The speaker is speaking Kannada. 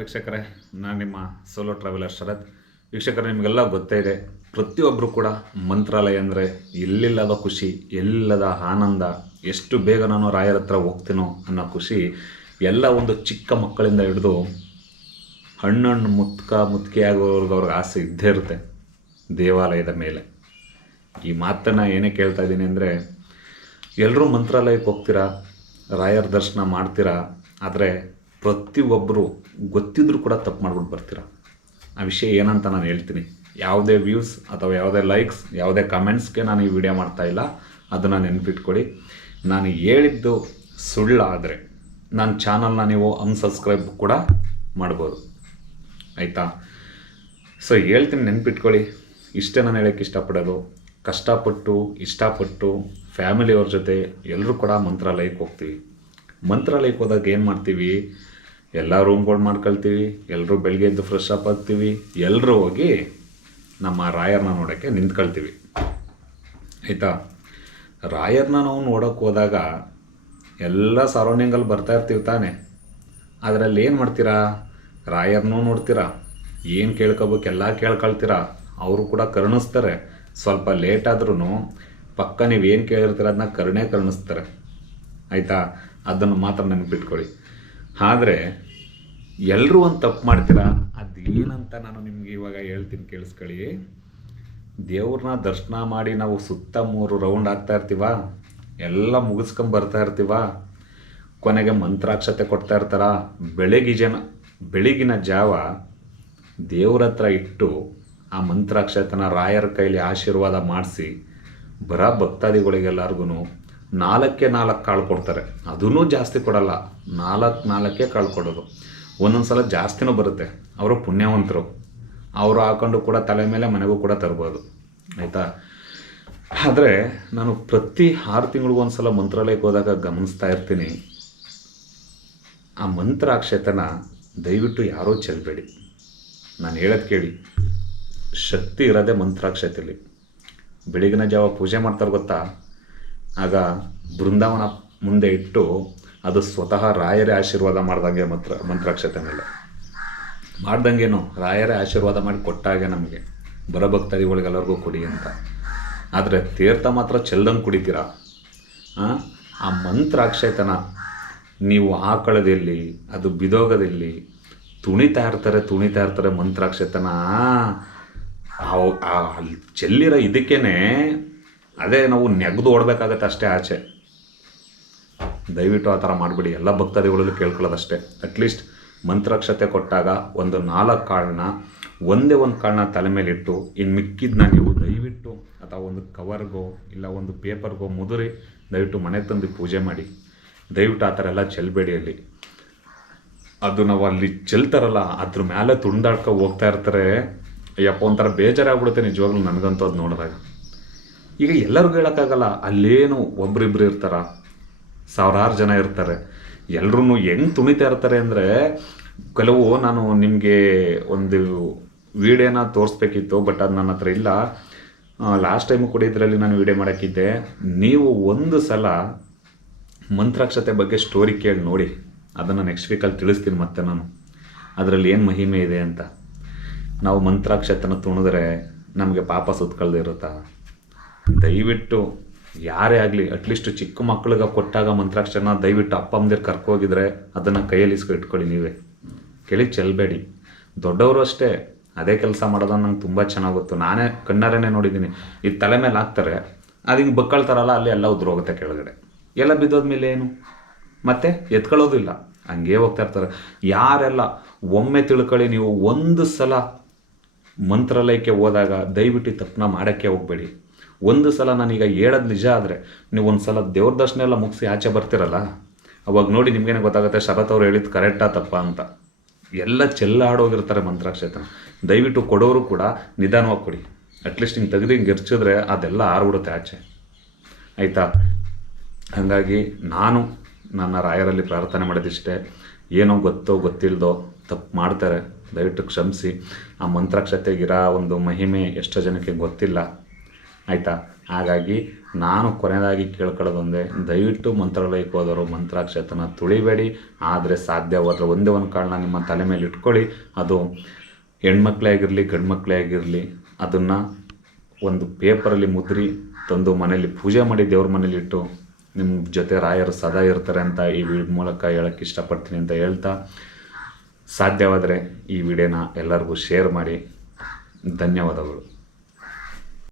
ವೀಕ್ಷಕರೇ, ನಾನು ನಿಮ್ಮ ಸೋಲೋ ಟ್ರಾವೆಲರ್ ಶರತ್. ವೀಕ್ಷಕರೇ, ನಿಮಗೆಲ್ಲ ಗೊತ್ತೇ ಇದೆ ಪ್ರತಿಯೊಬ್ಬರು ಕೂಡ ಮಂತ್ರಾಲಯ ಅಂದರೆ ಎಲ್ಲಿಲ್ಲದ ಖುಷಿ, ಎಲ್ಲಿಲ್ಲದ ಆನಂದ, ಎಷ್ಟು ಬೇಗ ನಾನು ರಾಯರ ಹತ್ರ ಹೋಗ್ತೀನೋ ಅನ್ನೋ ಖುಷಿ ಎಲ್ಲ ಒಂದು ಚಿಕ್ಕ ಮಕ್ಕಳಿಂದ ಹಿಡಿದು ಹಣ್ಣಣ್ಣು ಮುತ್ಕ ಮುತ್ಕಿ ಆಗೋರ್ಗೆ ಅವ್ರಿಗೆ ಆಸೆ ಇದ್ದೇ ಇರುತ್ತೆ ದೇವಾಲಯದ ಮೇಲೆ. ಈ ಮಾತನ್ನು ಏನೇ ಕೇಳ್ತಾ ಇದ್ದೀನಿ ಅಂದರೆ ಎಲ್ಲರೂ ಮಂತ್ರಾಲಯಕ್ಕೆ ಹೋಗ್ತೀರಾ, ರಾಯರ ದರ್ಶನ ಮಾಡ್ತೀರಾ, ಆದರೆ ಪ್ರತಿಯೊಬ್ಬರು ಗೊತ್ತಿದ್ರು ಕೂಡ ತಪ್ಪು ಮಾಡ್ಬಿಟ್ಟು ಬರ್ತೀರಾ? ಆ ವಿಷಯ ಏನಂತ ನಾನು ಹೇಳ್ತೀನಿ. ಯಾವುದೇ ವ್ಯೂಸ್ ಅಥವಾ ಯಾವುದೇ ಲೈಕ್ಸ್ ಯಾವುದೇ ಕಮೆಂಟ್ಸ್ಗೆ ನಾನು ಈ ವಿಡಿಯೋ ಮಾಡ್ತಾ ಇಲ್ಲ. ಅದನ್ನು ನೆನಪಿಟ್ಕೊಳ್ಳಿ. ನಾನು ಹೇಳಿದ್ದು ಸುಳ್ಳಾದರೆ ನನ್ನ ಚಾನಲ್ನ ನೀವು ಅನ್ಸಬ್ಸ್ಕ್ರೈಬ್ ಕೂಡ ಮಾಡ್ಬೋದು. ಆಯಿತಾ? ಸೊ ಹೇಳ್ತೀನಿ, ನೆನ್ಪಿಟ್ಕೊಳ್ಳಿ. ಇಷ್ಟೇ ನಾನು ಹೇಳೋಕ್ಕೆ ಇಷ್ಟಪಡೋದು. ಕಷ್ಟಪಟ್ಟು, ಇಷ್ಟಪಟ್ಟು ಫ್ಯಾಮಿಲಿಯವ್ರ ಜೊತೆ ಎಲ್ಲರೂ ಕೂಡ ಮಂತ್ರಾಲಯಕ್ಕೆ ಹೋಗ್ತೀವಿ. ಮಂತ್ರಾಲಯಕ್ಕೆ ಹೋದಾಗ ಏನು ಮಾಡ್ತೀವಿ? ಎಲ್ಲ ರೂಮ್ಗಳು ಮಾಡ್ಕೊಳ್ತೀವಿ ಎಲ್ಲರೂ ಬೆಳಗ್ಗೆ ಎದ್ದು ಫ್ರೆಶ್ ಅಪ್ ಆಗ್ತೀವಿ ಎಲ್ಲರೂ ಹೋಗಿ ನಮ್ಮ ರಾಯರ್ನ ನೋಡೋಕ್ಕೆ ನಿಂತ್ಕೊಳ್ತೀವಿ. ಆಯಿತಾ? ರಾಯರ್ನ ನಾವು ನೋಡೋಕ್ಕೆ ಹೋದಾಗ ಎಲ್ಲ ಸರೌಂಡಿಂಗಲ್ಲಿ ಬರ್ತಾ ಇರ್ತೀವಿ ತಾನೇ. ಅದರಲ್ಲಿ ಏನು ಮಾಡ್ತೀರಾ? ರಾಯರ್ನೂ ನೋಡ್ತೀರಾ? ಏನು ಕೇಳ್ಕೊಬೇಕು ಎಲ್ಲ ಕೇಳ್ಕೊಳ್ತೀರಾ? ಅವರು ಕೂಡ ಕರುಣಿಸ್ತಾರೆ. ಸ್ವಲ್ಪ ಲೇಟ್ ಆದ್ರೂ ಪಕ್ಕ ನೀವು ಏನು ಕೇಳಿರ್ತೀರ ಅದನ್ನ ಕರುಣೆ ಕರುಣಿಸ್ತಾರೆ. ಆಯಿತಾ? ಅದನ್ನು ಮಾತ್ರ ನೆನಪಿಟ್ಕೊಳ್ಳಿ. ಆದರೆ ಎಲ್ಲರೂ ಒಂದು ತಪ್ಪು ಮಾಡ್ತೀರಾ? ಅದೇನಂತ ನಾನು ನಿಮಗೆ ಇವಾಗ ಹೇಳ್ತೀನಿ ಕೇಳಿಸ್ಕೊಳ್ಳಿ. ದೇವ್ರನ್ನ ದರ್ಶನ ಮಾಡಿ ನಾವು ಸುತ್ತ ಮೂರು ರೌಂಡ್ ಆಗ್ತಾ ಇರ್ತೀವ? ಎಲ್ಲ ಮುಗಿಸ್ಕೊಂಡು ಬರ್ತಾ ಇರ್ತೀವ? ಕೊನೆಗೆ ಮಂತ್ರಾಕ್ಷತೆ ಕೊಡ್ತಾ ಇರ್ತಾರ? ಜನ, ಬೆಳಗಿನ ಜಾವ ದೇವ್ರ ಹತ್ರ ಇಟ್ಟು ಆ ಮಂತ್ರಾಕ್ಷತನ ರಾಯರ ಕೈಲಿ ಆಶೀರ್ವಾದ ಮಾಡಿಸಿ ಬರ ಭಕ್ತಾದಿಗಳಿಗೆಲ್ಲರಿಗೂ ನಾಲ್ಕೇ ನಾಲ್ಕು ಕಾಳು ಕೊಡ್ತಾರೆ. ಅದೂ ಜಾಸ್ತಿ ಕೊಡಲ್ಲ. ನಾಲ್ಕು ನಾಲ್ಕೇ ಕಾಳು ಕೊಡೋದು. ಒಂದೊಂದು ಸಲ ಜಾಸ್ತಿನೂ ಬರುತ್ತೆ. ಅವರು ಪುಣ್ಯವಂತರು. ಅವರು ಹಾಕೊಂಡು ಕೂಡ ತಲೆ ಮೇಲೆ ಮನೆಗೂ ಕೂಡ ತರ್ಬೋದು. ಆಯಿತಾ? ಆದರೆ ನಾನು ಪ್ರತಿ ಆರು ತಿಂಗಳಿಗೂ ಒಂದು ಸಲ ಮಂತ್ರಾಲಯಕ್ಕೆ ಹೋದಾಗ ಗಮನಿಸ್ತಾ ಇರ್ತೀನಿ. ಆ ಮಂತ್ರಾಕ್ಷತನ ದಯವಿಟ್ಟು ಯಾರೋ ಚೆಲ್ಲಬೇಡಿ ನಾನು ಹೇಳೋದು ಕೇಳಿ. ಶಕ್ತಿ ಇರೋದೇ ಮಂತ್ರಾಕ್ಷತೆಯಲ್ಲಿ ಬೆಳಗಿನ ಜಾವ ಪೂಜೆ ಮಾಡ್ತಾರೆ ಗೊತ್ತಾ? ಆಗ ಬೃಂದಾವನ ಮುಂದೆ ಇಟ್ಟು ಅದು ಸ್ವತಃ ರಾಯರೇ ಆಶೀರ್ವಾದ ಮಾಡ್ದಂಗೆ ಮಂತ್ರ, ಮಂತ್ರಾಕ್ಷತೆ ಮೇಲೆ. ಮಾಡ್ದಂಗೇನು, ರಾಯರೇ ಆಶೀರ್ವಾದ ಮಾಡಿ ಕೊಟ್ಟಾಗೆ ನಮಗೆ. ಬರಭಕ್ತಾದಿಗಳಿಗೆಲ್ಲರಿಗೂ ಕೊಡಿ ಅಂತ. ಆದರೆ ತೀರ್ಥ ಮಾತ್ರ ಚೆಲ್ದಂಗೆ ಕುಡಿತೀರಾ? ಆ? ಮಂತ್ರಾಕ್ಷತನ ನೀವು ಆಕಳದಲ್ಲಿ ಅದು ಬಿದೋಗದಲ್ಲಿ, ತುಣಿತಾ ಇರ್ತಾರೆ ತುಣಿತಾ ಇರ್ತಾರೆ ಮಂತ್ರಾಕ್ಷತನ, ಆ ಚೆಲ್ಲಿರೋ ಇದಕ್ಕೇನೆ ಅದೇ ನಾವು ನೆಗೆದು ಓಡಬೇಕಾಗತ್ತೆ ಅಷ್ಟೇ ಆಚೆ. ದಯವಿಟ್ಟು ಆ ಥರ ಮಾಡಿಬಿಡಿ. ಎಲ್ಲ ಭಕ್ತಾದಿಗಳಲ್ಲೂ ಕೇಳ್ಕೊಳ್ಳೋದಷ್ಟೇ. ಅಟ್ಲೀಸ್ಟ್ ಮಂತ್ರಕ್ಷತೆ ಕೊಟ್ಟಾಗ ಒಂದು ನಾಲ್ಕು ಕಾಳನ್ನ ಒಂದೇ ಒಂದು ಕಾಳನ್ನ ತಲೆ ಮೇಲೆ ಇಟ್ಟು ಇನ್ನು ಮಿಕ್ಕಿದ್ನ ನೀವು ದಯವಿಟ್ಟು ಅಥವಾ ಒಂದು ಕವರ್ಗೋ ಇಲ್ಲ ಒಂದು ಪೇಪರ್ಗೋ ಮುದುರಿ, ದಯವಿಟ್ಟು ಮನೆ ತಂದು ಪೂಜೆ ಮಾಡಿ. ದಯವಿಟ್ಟು ಆ ಥರ ಎಲ್ಲ ಚೆಲ್ಲಬೇಡಿ ಅಲ್ಲಿ. ಅದು ನಾವು ಅಲ್ಲಿ ಚೆಲ್ತಾರಲ್ಲ, ಅದ್ರ ಮೇಲೆ ತುಂಡಾಡ್ಕೊ ಹೋಗ್ತಾ ಇರ್ತಾರೆ. ಅಯ್ಯಪ್ಪ, ಒಂಥರ ಬೇಜಾರಾಗ್ಬಿಡುತ್ತೆ ನಿಜವಾಗ್ಲೂ ನನಗಂತೂ ಅದು ನೋಡಿದಾಗ. ಈಗ ಎಲ್ಲರಿಗೂ ಹೇಳೋಕ್ಕಾಗಲ್ಲ, ಅಲ್ಲೇನು ಒಬ್ರಿಬ್ರು ಇರ್ತಾರ, ಸಾವಿರಾರು ಜನ ಇರ್ತಾರೆ. ಎಲ್ಲರೂ ಹೆಂಗೆ ತುಣಿತಾ ಇರ್ತಾರೆ ಅಂದರೆ, ಕೆಲವು ನಾನು ನಿಮಗೆ ಒಂದು ವಿಡಿಯೋನ ತೋರಿಸ್ಬೇಕಿತ್ತು, ಬಟ್ ಅದು ನನ್ನ ಹತ್ರ ಇಲ್ಲ. ಲಾಸ್ಟ್ ಟೈಮು ಕೂಡ ಇದರಲ್ಲಿ ನಾನು ವಿಡಿಯೋ ಮಾಡೋಕ್ಕಿದ್ದೆ. ನೀವು ಒಂದು ಸಲ ಮಂತ್ರಾಕ್ಷತೆ ಬಗ್ಗೆ ಸ್ಟೋರಿ ಕೇಳಿ ನೋಡಿ. ಅದನ್ನು ನೆಕ್ಸ್ಟ್ ವೀಕಲ್ಲಿ ತಿಳಿಸ್ತೀನಿ ಮತ್ತೆ ನಾನು. ಅದರಲ್ಲಿ ಏನು ಮಹಿಮೆ ಇದೆ ಅಂತ. ನಾವು ಮಂತ್ರಾಕ್ಷತನ ತುಣಿದ್ರೆ ನಮಗೆ ಪಾಪ ಸುತ್ಕೊಳ್ದೇ ಇರುತ್ತಾ? ದಯವಿಟ್ಟು ಯಾರೇ ಆಗಲಿ ಅಟ್ಲೀಸ್ಟ್ ಚಿಕ್ಕ ಮಕ್ಳಿಗೆ ಕೊಟ್ಟಾಗ ಮಂತ್ರಾಕ್ಷರನ ದಯವಿಟ್ಟು ಅಪ್ಪ ಅಮ್ಮದಿರು ಕರ್ಕೋಗಿದ್ರೆ ಅದನ್ನು ಕೈಯಲ್ಲಿ ಇಸ್ಕೊ ಇಟ್ಕೊಳ್ಳಿ ನೀವೇ. ಕೇಳಿ ಚೆಲ್ಲಬೇಡಿ ದೊಡ್ಡವರು ಅಷ್ಟೇ, ಅದೇ ಕೆಲಸ ಮಾಡೋದನ್ನ ನಂಗೆ ತುಂಬ ಚೆನ್ನಾಗಿ ಗೊತ್ತು. ನಾನೇ ಕಣ್ಣಾರೇನೆ ನೋಡಿದ್ದೀನಿ. ಇದು ತಲೆ ಮೇಲೆ ಹಾಕ್ತಾರೆ, ಅದು ಹಿಂಗೆ ಬಕ್ಕಳ್ತಾರಲ್ಲ ಅಲ್ಲಿ ಎಲ್ಲ ಉದ್ರೋಗುತ್ತೆ ಕೆಳಗಡೆ. ಎಲ್ಲ ಬಿದ್ದೋದ್ಮೇಲೆ ಏನು? ಮತ್ತೆ ಎತ್ಕೊಳ್ಳೋದಿಲ್ಲ ಹಂಗೆ ಹೋಗ್ತಾ ಇರ್ತಾರೆ. ಯಾರೆಲ್ಲ ಒಮ್ಮೆ ತಿಳ್ಕೊಳ್ಳಿ, ನೀವು ಒಂದು ಸಲ ಮಂತ್ರಾಲಯಕ್ಕೆ ಹೋದಾಗ ದಯವಿಟ್ಟು ತಪ್ಪನ ಮಾಡೋಕ್ಕೆ ಹೋಗಬೇಡಿ. ಒಂದು ಸಲ ನಾನೀಗ ಹೇಳೋದು ನಿಜ ಆದರೆ ನೀವು ಒಂದು ಸಲ ದೇವ್ರ ದರ್ಶನ ಎಲ್ಲ ಮುಗಿಸಿ ಆಚೆ ಬರ್ತಿರಲ್ಲ? ಅವಾಗ ನೋಡಿ ನಿಮ್ಗೇನೆ ಗೊತ್ತಾಗುತ್ತೆ ಶರತ್ ಅವ್ರು ಹೇಳಿದ್ದು ಕರೆಕ್ಟಾ ತಪ್ಪ ಅಂತ. ಎಲ್ಲ ಚೆಲ್ಲಾಡೋಗಿರ್ತಾರೆ ಮಂತ್ರಾಕ್ಷೇತ್ರ. ದಯವಿಟ್ಟು ಕೊಡೋರು ಕೂಡ ನಿಧಾನವಾಗಿ ಕೊಡಿ. ಅಟ್ಲೀಸ್ಟ್ ಹಿಂಗೆ ತೆಗೆದು ಹಿಂಗೆ ಎರ್ಚಿದ್ರೆ ಅದೆಲ್ಲ ಆರ್ಬಿಡುತ್ತೆ ಆಚೆ. ಆಯಿತಾ? ಹಾಗಾಗಿ ನಾನು ನನ್ನ ರಾಯರಲ್ಲಿ ಪ್ರಾರ್ಥನೆ ಮಾಡಿದಿಷ್ಟೇ. ಏನೋ ಗೊತ್ತೋ ಗೊತ್ತಿಲ್ಲದೋ ತಪ್ಪು ಮಾಡ್ತಾರೆ. ದಯವಿಟ್ಟು ಕ್ಷಮಿಸಿ. ಆ ಮಂತ್ರಾಕ್ಷತೆಗಿರೋ ಒಂದು ಮಹಿಮೆ ಎಷ್ಟೋ ಜನಕ್ಕೆ ಗೊತ್ತಿಲ್ಲ. ಆಯಿತಾ? ಹಾಗಾಗಿ ನಾನು ಕೊನೆಯದಾಗಿ ಕೇಳ್ಕೊಳ್ಳೋದೊಂದೇ, ದಯವಿಟ್ಟು ಮಂತ್ರಾಲಯಕ್ಕೆ ಹೋದವರು ಮಂತ್ರಾಕ್ಷತನ ತುಳಿಬೇಡಿ, ಆದರೆ ಸಾಧ್ಯವಾದರೆ ಒಂದೇ ಒಂದು ಕಾರಣ ನಿಮ್ಮ ತಲೆ ಮೇಲೆ ಇಟ್ಕೊಳ್ಳಿ. ಅದು ಹೆಣ್ಮಕ್ಳೇ ಆಗಿರಲಿ ಗಂಡು ಮಕ್ಕಳೇ ಆಗಿರಲಿ ಅದನ್ನು ಒಂದು ಪೇಪರಲ್ಲಿ ಮುದ್ರಿ ತಂದು ಮನೇಲಿ ಪೂಜೆ ಮಾಡಿ ದೇವ್ರ ಮನೇಲಿಟ್ಟು ನಿಮ್ಮ ಜೊತೆ ರಾಯರು ಸದಾ ಇರ್ತಾರೆ ಅಂತ ಈ ವಿಡಿಯೋ ಮೂಲಕ ಹೇಳೋಕ್ಕೆ ಇಷ್ಟಪಡ್ತೀನಿ ಅಂತ ಹೇಳ್ತಾ, ಸಾಧ್ಯವಾದರೆ ಈ ವಿಡಿಯೋನ ಎಲ್ಲರಿಗೂ ಶೇರ್ ಮಾಡಿ. ಧನ್ಯವಾದಗಳು.